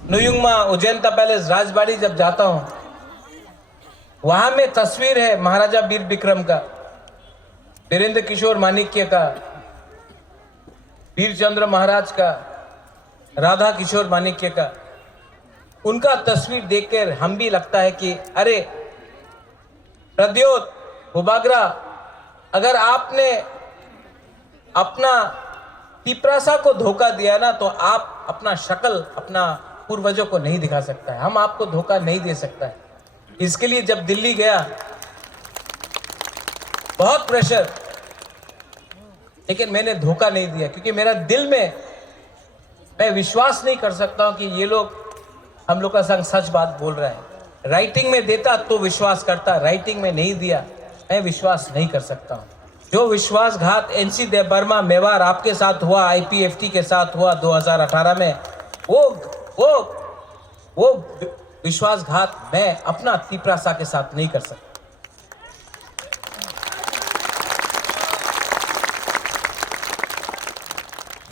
नुयुंगमा Ujjayanta palace Rajbari जब जाता हूं, वहां में तस्वीर है महाराजा वीर विक्रम का, वीरेंद्र किशोर माणिक्य का, वीर चंद्र महाराज का, राधा किशोर माणिक्य का। उनका तस्वीर देखकर हम भी लगता है कि अरे प्रद्योत भूबागरा, अगर आपने अपना तिपरासा को धोखा दिया ना, तो आप अपना शक्ल अपना पूर्वजों को नहीं दिखा सकता है। हम आपको धोखा नहीं दे सकता है। इसके लिए जब दिल्ली गया, बहुत प्रेशर, लेकिन मैंने धोखा नहीं दिया, क्योंकि मेरा दिल में मैं विश्वास नहीं कर सकता हूं कि ये लोग हम लोग का संग सच बात बोल रहा है। राइटिंग में देता तो विश्वास करता, राइटिंग में नहीं दिया, मैं विश्वास नहीं कर सकता हूं। जो विश्वासघात एनसी देवबर्मा मेवाड़ आपके साथ हुआ, आईपीएफटी के साथ हुआ 2018 में, वो विश्वासघात मैं अपना तिपरासा के साथ नहीं कर सकता।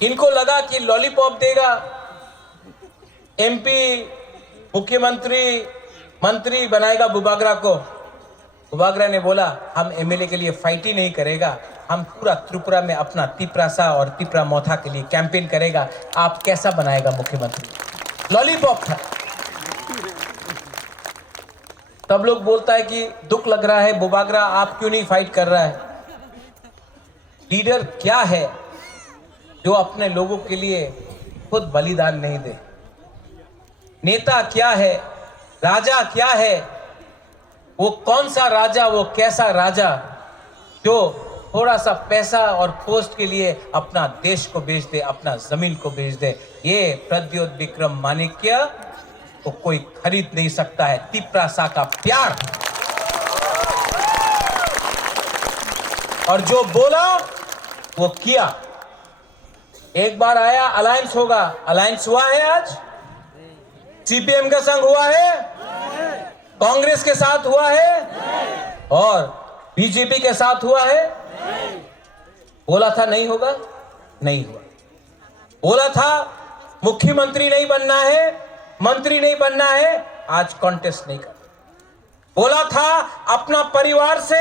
इनको लगा कि लॉलीपॉप देगा, एमपी, मुख्यमंत्री, मंत्री बनाएगा भूबागरा को। भूबागरा ने बोला हम एमएलए के लिए फाइट ही नहीं करेगा, हम पूरा त्रिपुरा में अपना तिपरासा और तिपरा मोथा के लिए कैंपेन करेगा। आप कैसा बनाएगा मुख्यमंत्री? लॉलीपॉप था। तब लोग बोलता है कि दुख लग रहा है भूबागरा, आप क्यों नहीं फाइट कर रहा है? लीडर क्या है जो अपने लोगों के लिए खुद बलिदान नहीं दे? नेता क्या है? राजा क्या है? वो कौन सा राजा, वो कैसा राजा जो थोड़ा सा पैसा और पोस्ट के लिए अपना देश को बेच दे, अपना जमीन को बेच दे? ये प्रद्योत विक्रम माणिक्य को कोई खरीद नहीं सकता है। तिपरासा का प्यार, और जो बोला वो किया। एक बार आया अलायंस होगा, अलायंस हुआ है। आज सीपीएम का संग हुआ है, कांग्रेस के साथ हुआ है और बीजेपी के साथ हुआ है। बोला था नहीं होगा, नहीं हुआ। बोला था मुख्यमंत्री नहीं बनना है, मंत्री नहीं बनना है, आज कॉन्टेस्ट नहीं कर। बोला था अपना परिवार से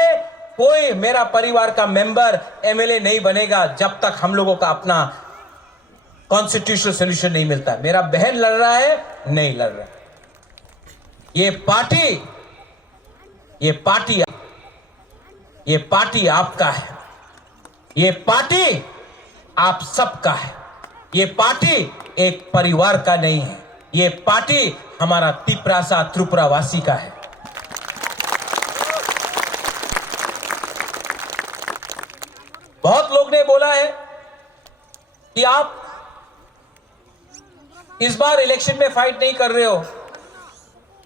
कोई मेरा परिवार का मेंबर एमएलए नहीं बनेगा जब तक हम लोगों का अपना कॉन्स्टिट्यूशनल सोल्यूशन नहीं मिलता। मेरा बहन लड़ रहा है, नहीं लड़ रहा। ये पार्टी आपका है, ये पार्टी आप सबका है। ये पार्टी एक परिवार का नहीं है, ये पार्टी हमारा तिपरासा त्रिपुरा वासी का है। बहुत लोग ने बोला है कि आप इस बार इलेक्शन में फाइट नहीं कर रहे हो,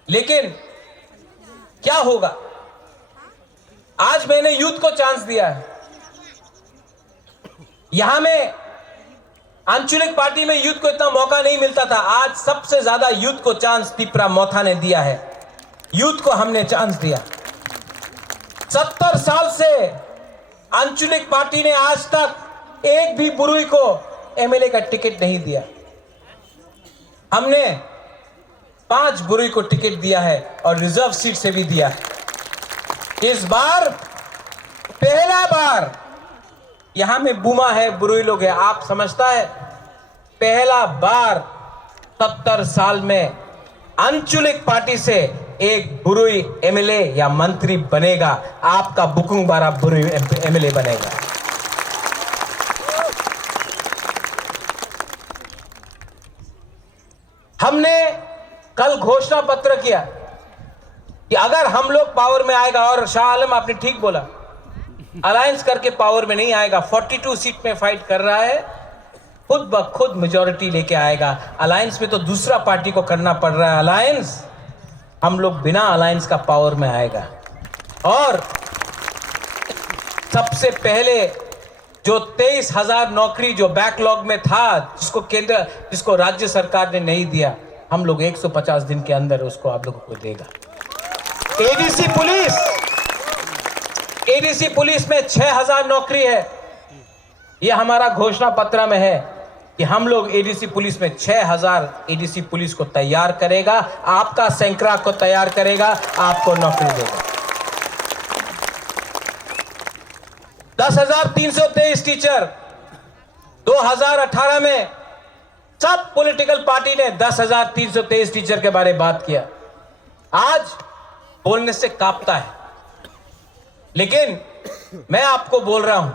लेकिन क्या होगा? आज मैंने यूथ को चांस दिया है। यहां में आंचलिक पार्टी में यूथ को इतना मौका नहीं मिलता था। आज सबसे ज्यादा यूथ को चांस तिपरा मोथा ने दिया है। यूथ को हमने चांस दिया। 70 साल से आंचलिक पार्टी ने आज तक एक भी बुरुई को एमएलए का टिकट नहीं दिया। हमने 5 बुरुई को टिकट दिया है और रिजर्व सीट से भी दिया है। इस बार पहला बार यहां में बुमा है, बुरुई लोग है। आप समझता है पहला बार 70 साल में आंचलिक पार्टी से एक बुरुई एमएलए या मंत्री बनेगा। आपका बुकुंग बारा बुरुई एमएलए बनेगा। हमने कल घोषणा पत्र किया कि अगर हम लोग पावर में आएगा, और शाह आलम आपने ठीक बोला, अलायंस करके पावर में नहीं आएगा। 42 सीट में फाइट कर रहा है, खुद ब खुद मेजॉरिटी लेके आएगा। अलायंस में तो दूसरा पार्टी को करना पड़ रहा है अलायंस। हम लोग बिना अलायंस का पावर में आएगा। और सबसे पहले जो 23,000 नौकरी जो बैकलॉग में था, जिसको राज्य सरकार ने नहीं दिया, हम लोग 150 दिन के अंदर उसको आप लोगों को देगा। एडीसी पुलिस में 6,000 नौकरी है, ये हमारा घोषणा पत्र में है। कि हम लोग एडीसी पुलिस में 6000 एडीसी पुलिस को तैयार करेगा, आपका सैकड़ा को तैयार करेगा, आपको नौकरी देगा। 10,323 टीचर 2018 में सब पॉलिटिकल पार्टी ने 10,323 टीचर के बारे में बात किया। आज बोलने से कांपता है, लेकिन मैं आपको बोल रहा हूं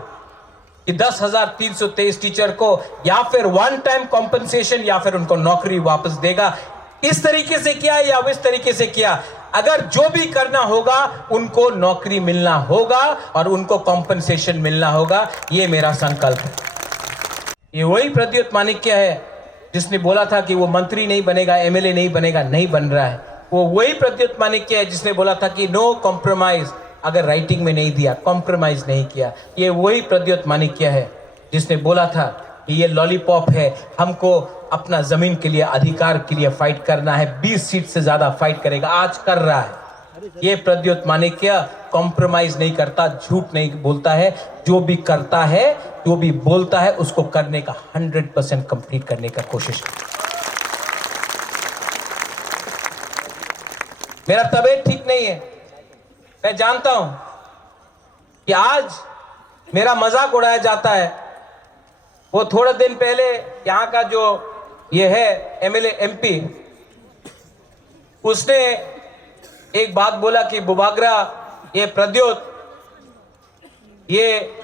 कि 10,323 टीचर को या फिर वन टाइम कॉम्पनसेशन या फिर उनको नौकरी वापस देगा। इस तरीके से किया या इस तरीके से किया, अगर जो भी करना होगा उनको नौकरी मिलना होगा और उनको कॉम्पनसेशन मिलना होगा। ये मेरा संकल्प है। ये वही प्रद्युत माणिक्य है जिसने बोला था कि वो मंत्री नहीं बनेगा, एमएलए नहीं बनेगा, नहीं बन रहा है। वो वही प्रद्युत माणिक्य है जिसने बोला था कि नो कॉम्प्रोमाइज, अगर राइटिंग में नहीं दिया, कॉम्प्रोमाइज नहीं किया। ये वही प्रद्युत माणिक्य है जिसने बोला था कि ये लॉलीपॉप है, हमको अपना जमीन के लिए, अधिकार के लिए फाइट करना है, 20 सीट से ज्यादा फाइट करेगा। आज कर रहा है। ये प्रद्युत माणिक्य कॉम्प्रोमाइज नहीं करता, झूठ नहीं बोलता है। जो भी करता है, जो भी बोलता है, उसको करने का 100% कंप्लीट करने का कोशिश करता। मेरा तबीयत ठीक नहीं है, मैं जानता हूं कि आज मेरा मजाक उड़ाया जाता है। वो थोड़े दिन पहले यहां का जो ये है एमएलए एमपी, उसने एक बात बोला कि बुबागरा, ये प्रद्योत ये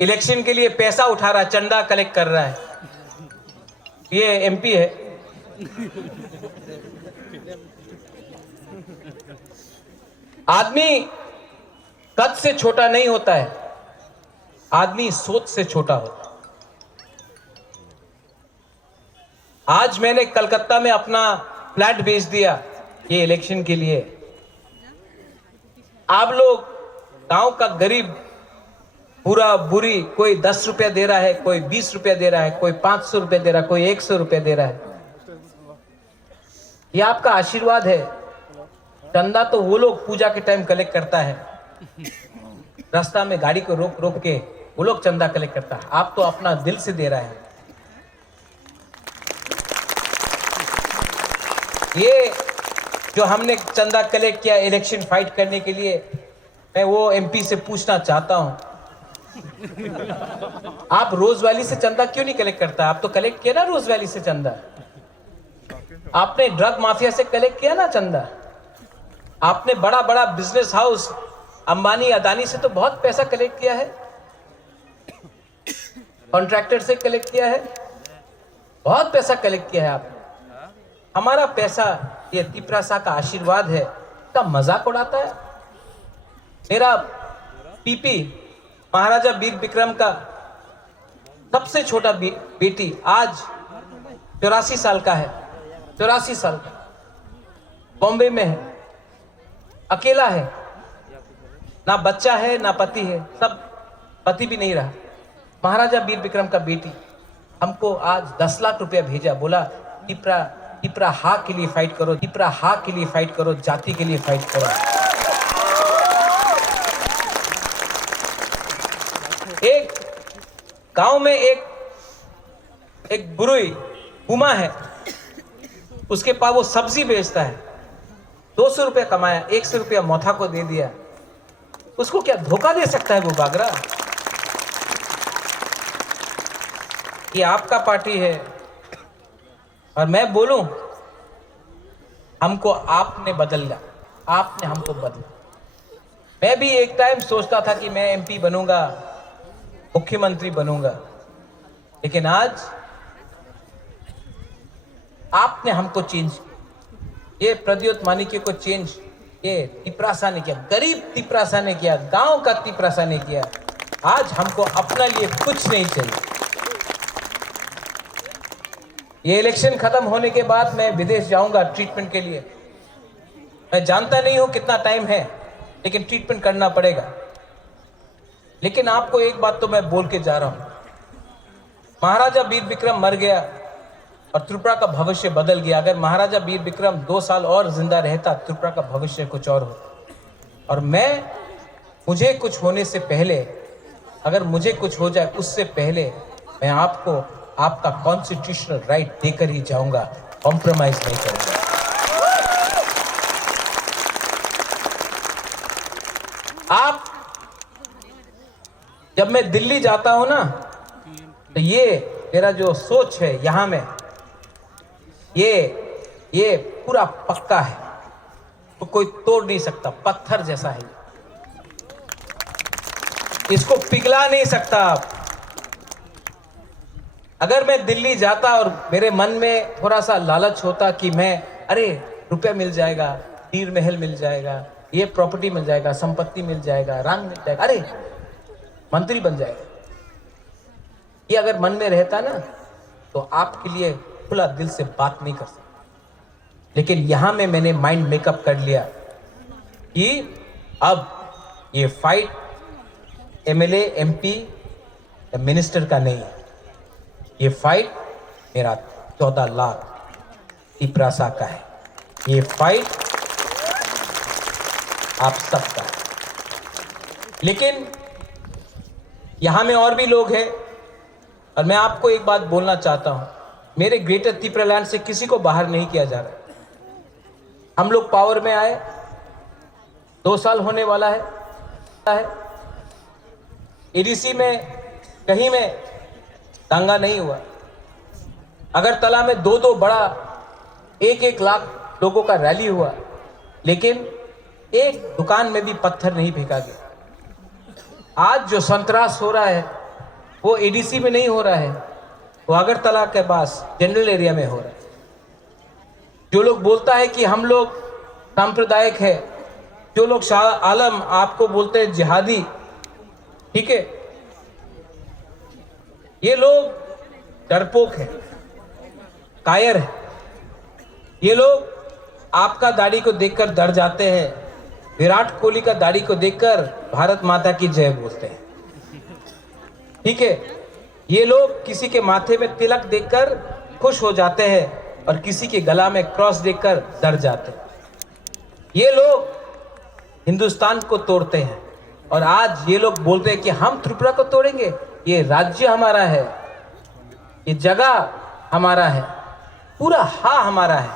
इलेक्शन के लिए पैसा उठा रहा है, चंदा कलेक्ट कर रहा है। ये एमपी है। आदमी कद से छोटा नहीं होता है, आदमी सोच से छोटा होता है। आज मैंने कलकत्ता में अपना फ्लैट बेच दिया ये इलेक्शन के लिए। आप लोग गांव का गरीब, पूरा बुरी, कोई 10 रुपया दे रहा है, कोई 20 रुपया दे रहा है, कोई 500 रुपया दे रहा है, कोई 100 रुपया दे रहा है। ये आपका आशीर्वाद है। चंदा तो वो लोग पूजा के टाइम कलेक्ट करता है, रास्ता में गाड़ी को रोक रोक के वो लोग चंदा कलेक्ट करता है। आप तो अपना दिल से दे रहा है। ये जो हमने चंदा कलेक्ट किया इलेक्शन फाइट करने के लिए, मैं वो एमपी से पूछना चाहता हूं, आप रोज वैली से चंदा क्यों नहीं कलेक्ट करता? आप तो कलेक्ट किया ना रोज वैली से चंदा। आपने ड्रग माफिया से कलेक्ट किया ना चंदा। आपने बड़ा बड़ा बिजनेस हाउस अंबानी अदानी से तो बहुत पैसा कलेक्ट किया है, कॉन्ट्रैक्टर से कलेक्ट किया है, बहुत पैसा कलेक्ट किया है आपने। हमारा पैसा, ये तिपरासा का आशीर्वाद है, का मजाक उड़ाता है। मेरा पीपी महाराजा वीर विक्रम का सबसे छोटा बेटी आज 84 साल का है, 84 साल का, बॉम्बे में है, अकेला है, ना बच्चा है ना पति है, सब पति भी नहीं रहा। महाराजा वीर विक्रम का बेटी हमको आज 10 लाख रुपया भेजा, बोला तिपरा हा के लिए फाइट करो, तिपरा हा के लिए फाइट करो, जाति के लिए फाइट करो। एक गांव में एक बुरुई हुमा है, उसके पास वो सब्जी बेचता है, 200 रुपया कमाया, 100 रुपया मोथा को दे दिया। उसको क्या धोखा दे सकता है वो बागरा? ये आपका पार्टी है और मैं बोलूं, हमको आपने बदला, आपने हमको बदला। मैं भी एक टाइम सोचता था कि मैं एमपी बनूंगा, मुख्यमंत्री बनूंगा, लेकिन आज आपने हमको चेंज किया। ये प्रद्योत माणिक्य को चेंज ये तिपरासा ने किया, गरीब तिपरासा ने किया, गांव का तिपरासा ने किया। आज हमको अपना लिए कुछ नहीं चाहिए। ये इलेक्शन खत्म होने के बाद मैं विदेश जाऊंगा ट्रीटमेंट के लिए। मैं जानता नहीं हूं कितना टाइम है, लेकिन ट्रीटमेंट करना पड़ेगा। लेकिन आपको एक बात तो मैं बोल के जा रहा हूं, महाराजा वीर विक्रम मर गया और त्रिपुरा का भविष्य बदल गया। अगर महाराजा वीर विक्रम 2 साल और जिंदा रहता, त्रिपुरा का भविष्य कुछ और होता। और मुझे कुछ होने से पहले, अगर मुझे कुछ हो जाए उससे पहले, मैं आपको आपका कॉन्स्टिट्यूशनल राइट देकर ही जाऊंगा, कॉम्प्रोमाइज नहीं करूंगा। आप जब मैं दिल्ली जाता हूं ना, तो ये मेरा जो सोच है यहां में, ये पूरा पक्का है, तो कोई तोड़ नहीं सकता, पत्थर जैसा है, इसको पिघला नहीं सकता आप। अगर मैं दिल्ली जाता और मेरे मन में थोड़ा सा लालच होता कि मैं, अरे रुपया मिल जाएगा, तीर महल मिल जाएगा, ये प्रॉपर्टी मिल जाएगा, संपत्ति मिल जाएगा, रंग मिल जाएगा, अरे मंत्री बन जाएगा, ये अगर मन में रहता ना, तो आपके लिए खुला दिल से बात नहीं कर सकता। लेकिन यहां में मैंने माइंड मेकअप कर लिया कि अब ये फाइट एमएलए, एमपी या मिनिस्टर का नहीं है, ये फाइट मेरा 14 लाख तिपरासा का है, ये फाइट आप सबका है। लेकिन यहां में और भी लोग हैं, और मैं आपको एक बात बोलना चाहता हूं, मेरे ग्रेटर त्रिपुरालैंड से किसी को बाहर नहीं किया जा रहा। हम लोग पावर में आए, 2 साल होने वाला है। एडीसी में कहीं में दंगा नहीं हुआ। अगरतला में 2 बड़ा 1-1 लाख लोगों का रैली हुआ, लेकिन एक दुकान में भी पत्थर नहीं फेंका गया। आज जो संतरास हो रहा है वो एडीसी में नहीं हो रहा है, वो अगरतला के पास जनरल एरिया में हो रहा है। जो लोग बोलता है कि हम लोग सांप्रदायिक है, जो लोग शाह आलम आपको बोलते हैं जिहादी, ठीक है, ये लोग डरपोक है, कायर है। ये लोग आपका दाढ़ी को देखकर डर जाते हैं, विराट कोहली का दाढ़ी को देखकर भारत माता की जय बोलते हैं, ठीक है। ये लोग किसी के माथे में तिलक देखकर खुश हो जाते हैं और किसी के गला में क्रॉस देखकर डर जाते हैं। ये लोग हिंदुस्तान को तोड़ते हैं, और आज ये लोग बोलते हैं कि हम त्रिपुरा को तोड़ेंगे। ये राज्य हमारा है, ये जगह हमारा है, पूरा हमारा है।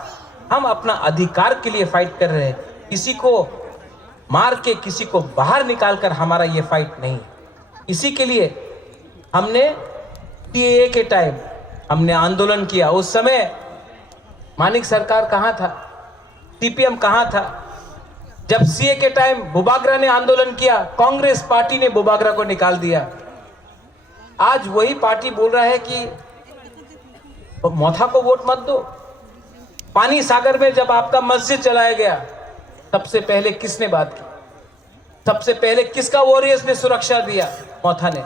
हम अपना अधिकार के लिए फाइट कर रहे हैं, किसी को मार के, किसी को बाहर निकालकर हमारा ये फाइट नहीं। इसी के लिए हमने सीएए के टाइम हमने आंदोलन किया। उस समय मानिक सरकार कहां था, सीपीएम कहां था? जब सीए के टाइम बुबागरा ने आंदोलन किया, कांग्रेस पार्टी ने बुबागरा को निकाल दिया। आज वही पार्टी बोल रहा है कि मोथा को वोट मत दो। पानी सागर में जब आपका मस्जिद जलाया गया, सबसे पहले किसने बात की? सबसे पहले किसका वॉरियर्स ने सुरक्षा दिया? मोथा ने।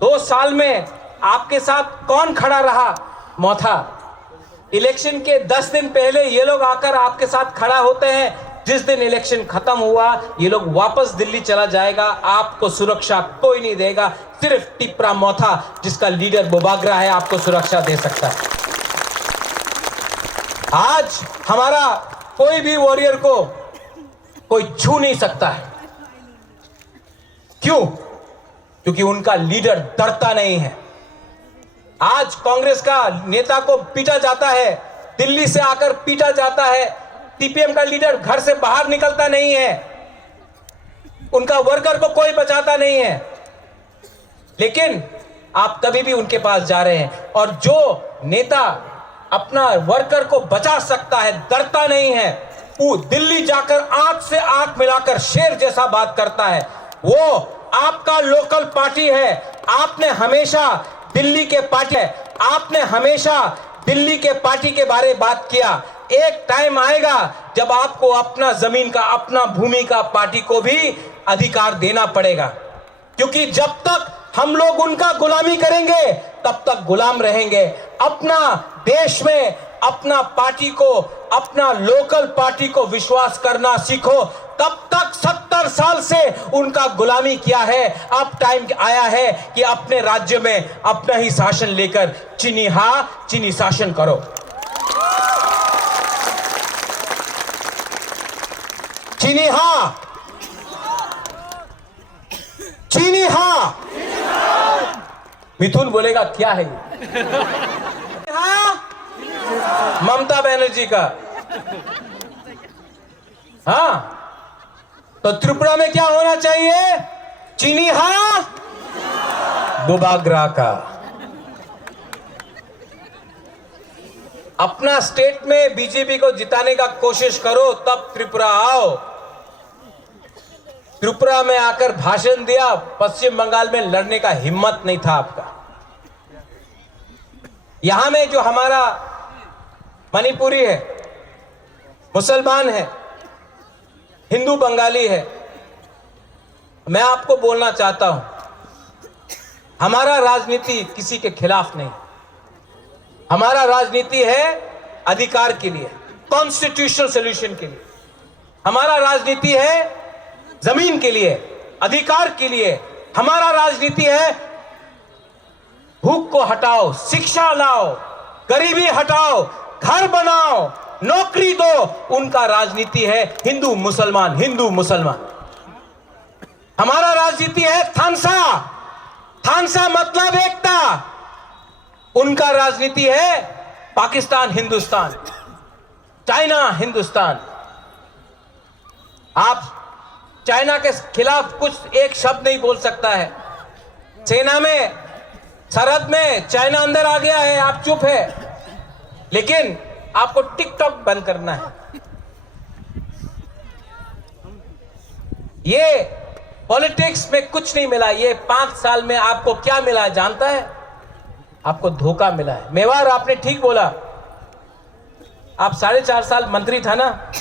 2 साल में आपके साथ कौन खड़ा रहा? मोथा। इलेक्शन के 10 दिन पहले ये लोग आकर आपके साथ खड़ा होते हैं। जिस दिन इलेक्शन खत्म हुआ, ये लोग वापस दिल्ली चला जाएगा, आपको सुरक्षा कोई नहीं देगा। सिर्फ टिपरा मोथा, जिसका लीडर बुबागरा है, आपको सुरक्षा दे सकता है। आज हमारा कोई भी वॉरियर को कोई छू नहीं सकता है। क्यों? क्योंकि उनका लीडर डरता नहीं है। आज कांग्रेस का नेता को पीटा जाता है, दिल्ली से आकर पीटा जाता है, सीपीएम का लीडर घर से बाहर निकलता नहीं है, उनका वर्कर को कोई बचाता नहीं है, लेकिन आप तभी भी उनके पास जा रहे हैं। और जो नेता अपना वर्कर को बचा सकता है, डरता नहीं है, वो दिल्ली जाकर आंख से आंख मिलाकर शेर जैसा बात करता है, वो आपका लोकल पार्टी है। आपने हमेशा दिल्ली के पार्टी है, आपने हमेशा दिल्ली के पार्टी के बारे में बात किया। एक टाइम आएगा जब आपको अपना जमीन का, अपना भूमि का पार्टी को भी अधिकार देना पड़ेगा, क्योंकि जब तक हम लोग उनका गुलामी करेंगे तब तक गुलाम रहेंगे। अपना देश में अपना पार्टी को, अपना लोकल पार्टी को विश्वास करना सीखो। तब तक 70 साल से उनका गुलामी किया है। अब टाइम आया है कि अपने राज्य में अपना ही शासन लेकर चीनी शासन करो। चीनी हाँ। मिथुन बोलेगा क्या है ये? हाँ, ममता बनर्जी का। हाँ, तो त्रिपुरा में क्या होना चाहिए? चीनी हाँ, बुबाग्रा का। अपना स्टेट में बीजेपी को जिताने का कोशिश करो, तब त्रिपुरा आओ। त्रिपुरा में आकर भाषण दिया, पश्चिम बंगाल में लड़ने का हिम्मत नहीं था आपका। यहां में जो हमारा मणिपुरी है, मुसलमान है, हिंदू बंगाली है, मैं आपको बोलना चाहता हूं, हमारा राजनीति किसी के खिलाफ नहीं। हमारा राजनीति है अधिकार के लिए, कॉन्स्टिट्यूशनल सॉल्यूशन के लिए। हमारा राजनीति है जमीन के लिए, अधिकार के लिए। हमारा राजनीति है भूख को हटाओ, शिक्षा लाओ, गरीबी हटाओ, घर बनाओ, नौकरी दो। उनका राजनीति है हिंदू मुसलमान, हिंदू मुसलमान। हमारा राजनीति है थानसा, थानसा मतलब एकता। उनका राजनीति है पाकिस्तान हिंदुस्तान, चाइना हिंदुस्तान। आप चाइना के खिलाफ कुछ एक शब्द नहीं बोल सकता है। सेना में, सरहद में चाइना अंदर आ गया है, आप चुप है। लेकिन आपको टिकटॉक बंद करना है। ये पॉलिटिक्स में कुछ नहीं मिला। ये 5 साल में आपको क्या मिला है जानता है? आपको धोखा मिला है। मेवाड़, आपने ठीक बोला। आप 4.5 साल मंत्री था ना,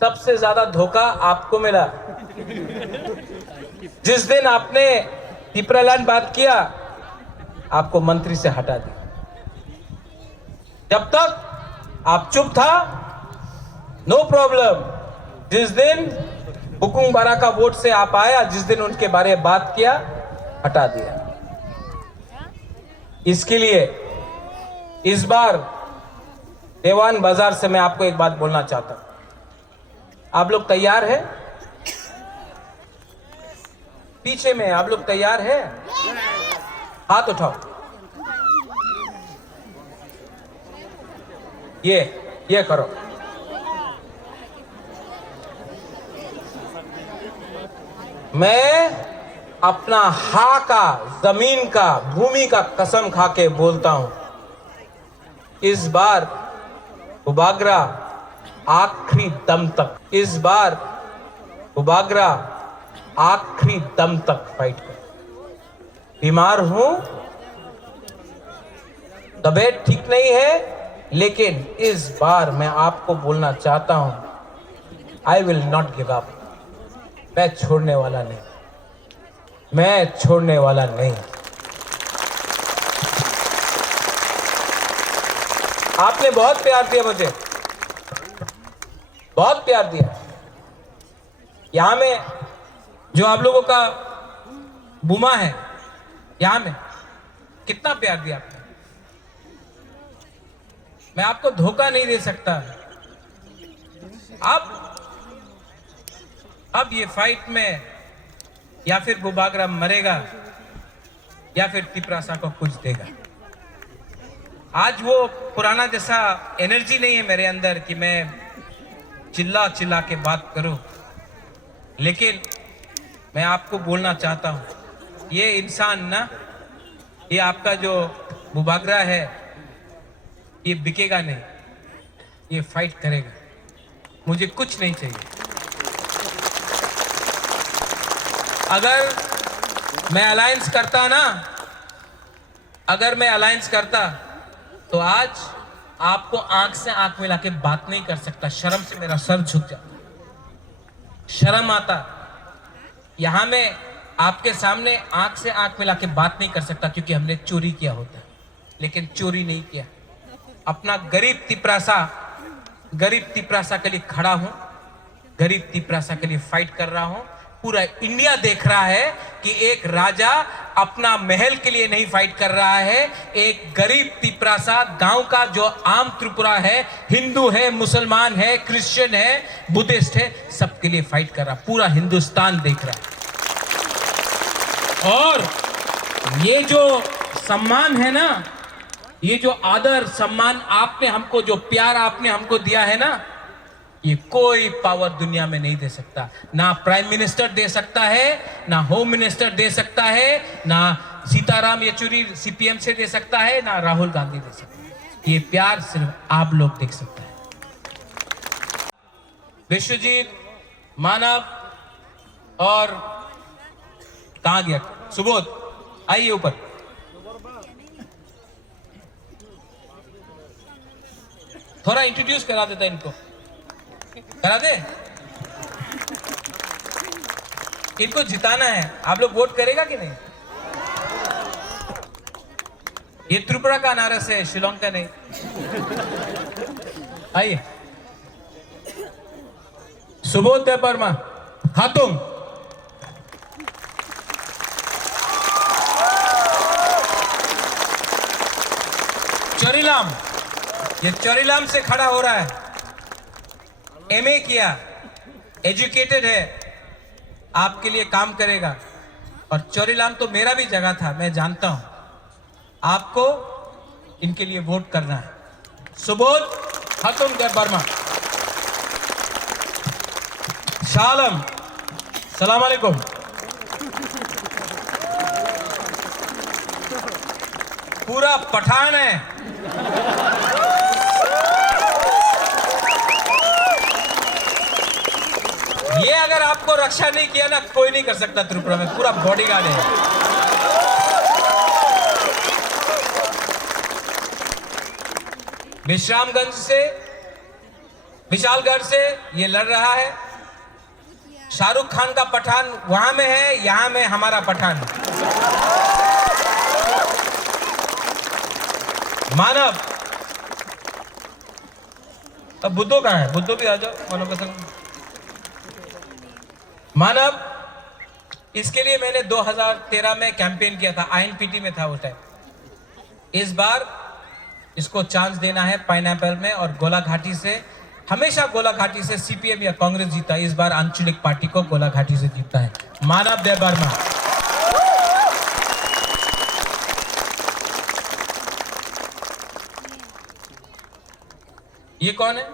सबसे ज्यादा धोखा आपको मिला। जिस दिन आपने त्रिपुरालैंड बात किया, आपको मंत्री से हटा दिया। जब तक आप चुप था, नो प्रॉब्लम। जिस दिन हुकुम बारा का वोट से आप आया, जिस दिन उनके बारे में बात किया, हटा दिया। इसके लिए इस बार देवान बाजार से मैं आपको एक बात बोलना चाहता हूं। आप लोग तैयार हैं? पीछे में आप लोग तैयार हैं? हाथ उठाओ। ये करो। मैं अपना हा का, जमीन का, भूमि का कसम खा के बोलता हूं, इस बार बुबाग्रा आखिरी दम तक, इस बार बुबाग्रा आखिरी दम तक फाइट कर। बीमार हूं, तबीयत ठीक नहीं है, लेकिन इस बार मैं आपको बोलना चाहता हूं, I will not give up. मैं छोड़ने वाला नहीं, मैं छोड़ने वाला नहीं। आपने बहुत प्यार दिया मुझे, बहुत प्यार दिया। यहां में जो आप लोगों का बुमा है, यहां में कितना प्यार दिया आपने। मैं आपको धोखा नहीं दे सकता। अब ये फाइट में या फिर बुबाग्रा मरेगा या फिर तिपरासा को कुछ देगा। आज वो पुराना जैसा एनर्जी नहीं है मेरे अंदर कि मैं चिल्ला चिल्ला के बात करूं। लेकिन मैं आपको बोलना चाहता हूं, ये इंसान ना, ये आपका जो बुबाग्रा है, ये बिकेगा नहीं, ये फाइट करेगा। मुझे कुछ नहीं चाहिए। अगर मैं अलायंस करता ना, अगर मैं अलायंस करता तो आज आपको आंख से आंख मिला के बात नहीं कर सकता। शर्म से मेरा सर झुक जाता, शर्म आता। यहां में आपके सामने आंख से आंख मिला के बात नहीं कर सकता, क्योंकि हमने चोरी किया होता, लेकिन चोरी नहीं किया। अपना गरीब तिपरासा के लिए खड़ा हूं, गरीब तिपरासा के लिए फाइट कर रहा हूं। पूरा इंडिया देख रहा है कि एक राजा अपना महल के लिए नहीं फाइट कर रहा है, एक गरीब तिपरासा गांव का जो आम त्रिपुरा है, हिंदू है, मुसलमान है, क्रिश्चियन है, बुद्धिस्ट है, सबके लिए फाइट कर रहा। पूरा हिंदुस्तान देख रहा है। और ये जो सम्मान है ना, ये जो आदर सम्मान आपने हमको, जो प्यार आपने हमको दिया है ना, ये कोई पावर दुनिया में नहीं दे सकता। ना प्राइम मिनिस्टर दे सकता है, ना होम मिनिस्टर दे सकता है, ना सीताराम येचुरी सीपीएम से दे सकता है, ना राहुल गांधी दे सकता है। ये प्यार सिर्फ आप लोग देख सकते हैं। विश्वजीत, मानव और कहां गया सुबोध, आइए ऊपर। थोड़ा इंट्रोड्यूस करा देता इनको, करा दे। इनको जिताना है, आप लोग वोट करेगा कि नहीं? ये त्रिपुरा का अनारस है, शिलोंग का नहीं। आइए सुबोध देबबर्मा, खातुम। चोरीलाम, ये चोरीलाम से खड़ा हो रहा है, एमए किया, एजुकेटेड है, आपके लिए काम करेगा। और चोरीलाम तो मेरा भी जगह था, मैं जानता हूं। आपको इनके लिए वोट करना है। सुबोध खातुम देबबर्मा। शालम, सलाम अलैकुम। पूरा पठान है। ये अगर आपको रक्षा नहीं किया ना, कोई नहीं कर सकता त्रिपुरा में, पूरा बॉडीगार्ड है। विश्रामगंज से, विशालगढ़ से ये लड़ रहा है। शाहरुख खान का पठान वहां में है, यहां में हमारा पठान। मानव, अब बुद्धो कहां है? बुद्धो भी आ जाओ मानव के संग। मानव, इसके लिए मैंने 2013 में कैंपेन किया था, आईएनपीटी में था वो टाइम। इस बार इसको चांस देना है पाइनएप्पल में, और गोलाघाटी से, हमेशा गोलाघाटी से सीपीएम या कांग्रेस जीता, इस बार आंचलिक पार्टी को गोलाघाटी से जीता है। मानव देबबर्मा। ये कौन है?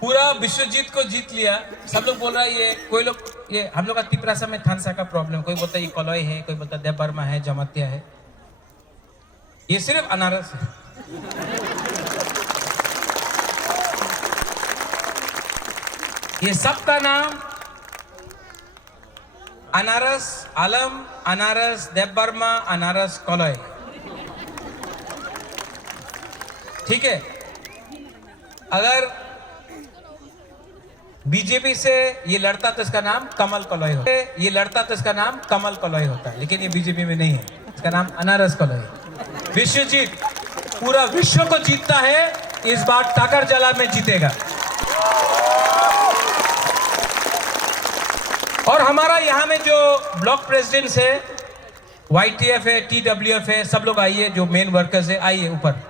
पूरा विश्वजीत को जीत लिया। सब लोग बोल रहा है ये, कोई लोग, ये हम लोग का तिपरासा में थानसा का प्रॉब्लम, कोई बोलता है ये कलौई है, कोई बोलता है देबबर्मा है, जमातिया है। ये सिर्फ अनारस है। ये सबका नाम अनारस आलम, अनारस देबबर्मा, अनारस कलौई, ठीक है। अगर बीजेपी से ये लड़ता तो इसका नाम कमल कलौई होता है, ये लड़ता तो इसका नाम कमल कलौई होता है, लेकिन ये बीजेपी में नहीं है, इसका नाम अनारस कलौई। विश्वजीत पूरा विश्व को जीतता है, इस बार टाकरजला में जीतेगा। और हमारा यहाँ में जो ब्लॉक प्रेसिडेंट्स है, वाईटीएफ है, टीडब्ल्यूएफ है, सब लोग आइए, जो मेन वर्कर्स है आइए ऊपर,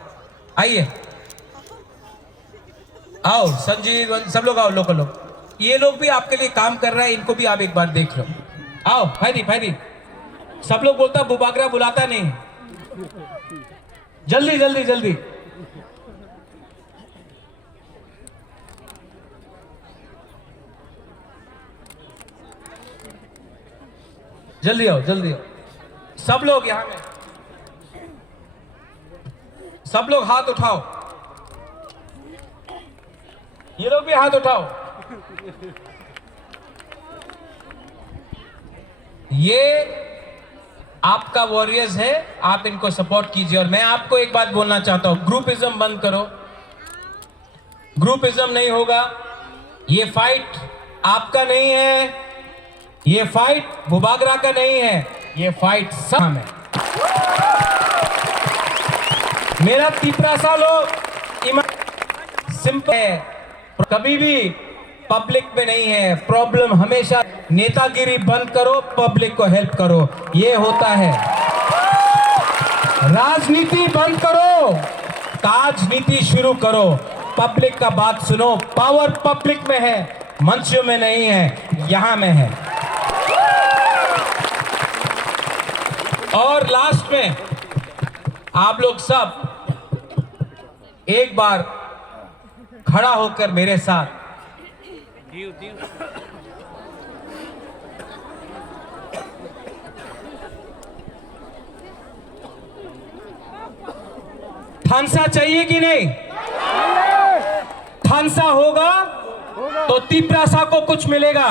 आइए, आओ संजीव, सब लोग आओ, लोकल लोग, ये लोग भी आपके लिए काम कर रहे हैं, इनको भी आप एक बार देख लो। आओ फैदी फैदी, सब लोग बोलता बुबागरा बुलाता नहीं, जल्दी जल्दी जल्दी। जल्दी आओ जल्दी आओ, सब लोग यहां में, सब लोग हाथ उठाओ, ये लोग भी हाथ उठाओ। ये आपका वॉरियर्स है, आप इनको सपोर्ट कीजिए। और मैं आपको एक बात बोलना चाहता हूं, ग्रुपिज्म बंद करो, ग्रुपिज्म नहीं होगा। ये फाइट आपका नहीं है, ये फाइट बुबागरा का नहीं है, ये फाइट सब है। मेरा तिपरासा लोग सिंपल है, कभी भी पब्लिक में नहीं है प्रॉब्लम, हमेशा नेतागिरी बंद करो, पब्लिक को हेल्प करो, ये होता है। राजनीति बंद करो, राजनीति शुरू करो, पब्लिक का बात सुनो। पावर पब्लिक में है, मंचों में नहीं है, यहां में है। और लास्ट में आप लोग सब एक बार खड़ा होकर मेरे साथ थानसा चाहिए कि नहीं? थानसा होगा तो तिप्रासा को कुछ मिलेगा,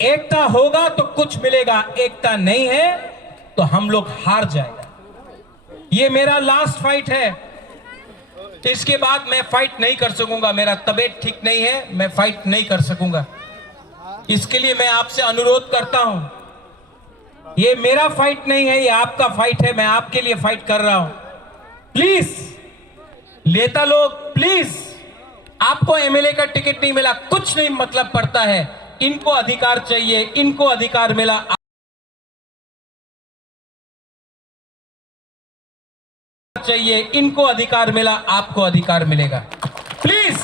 एकता होगा तो कुछ मिलेगा, एकता नहीं है तो हम लोग हार जाएगा। ये मेरा लास्ट फाइट है, इसके बाद मैं फाइट नहीं कर सकूंगा, मेरा तबीयत ठीक नहीं है, मैं फाइट नहीं कर सकूंगा। इसके लिए मैं आपसे अनुरोध करता हूं, ये मेरा फाइट नहीं है, ये आपका फाइट है, मैं आपके लिए फाइट कर रहा हूं। प्लीज नेता लोग, प्लीज, आपको एमएलए का टिकट नहीं मिला, कुछ नहीं मतलब पड़ता है, इनको अधिकार चाहिए, इनको अधिकार मिला, चाहिए, इनको अधिकार मिला, आपको अधिकार मिलेगा। प्लीज,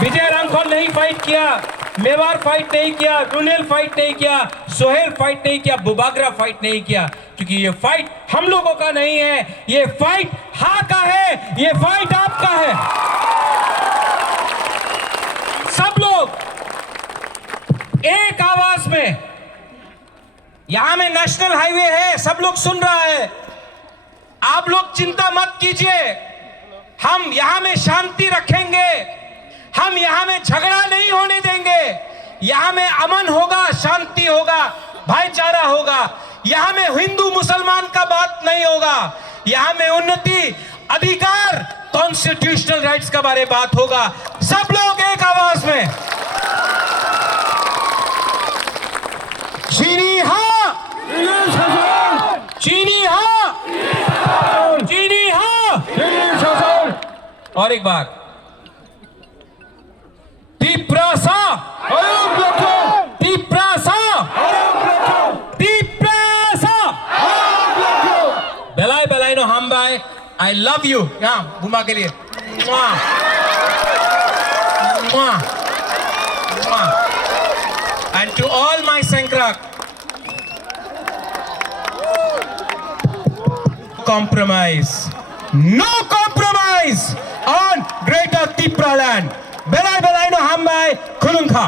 विजय रामखोल नहीं फाइट किया, मेवार फाइट नहीं किया, रुनेल फाइट नहीं किया, सोहेल फाइट नहीं किया, बुबागरा फाइट नहीं किया, क्योंकि ये फाइट हम लोगों का नहीं है, ये फाइट हाँ का है, ये फाइट आपका है। सब लोग एक आवाज में, यहां में नेशनल हाईवे है, सब लोग सुन रहा है, आप लोग चिंता मत कीजिए, हम यहां में शांति रखेंगे, हम यहां में झगड़ा नहीं होने देंगे, यहां में अमन होगा, शांति होगा, भाईचारा होगा, यहां में हिंदू मुसलमान का बात नहीं होगा, यहां में उन्नति, अधिकार, कॉन्स्टिट्यूशनल राइट्स का बारे बात होगा। सब लोग एक आवाज में चीनी हाँ, चीनी हाँ, चीनी हाँ, और एक बार तिप्रासा, तिप्रासा, तिप्रासा, बेलाई बेलाई नो हम भाई, आई लव यू। यहाँ बुमा के लिए मुआ, मुआ, मुआ। And to all my Sankrak, compromise, no compromise on Greater Tipra land. Belai belai no ham bai khulun kha.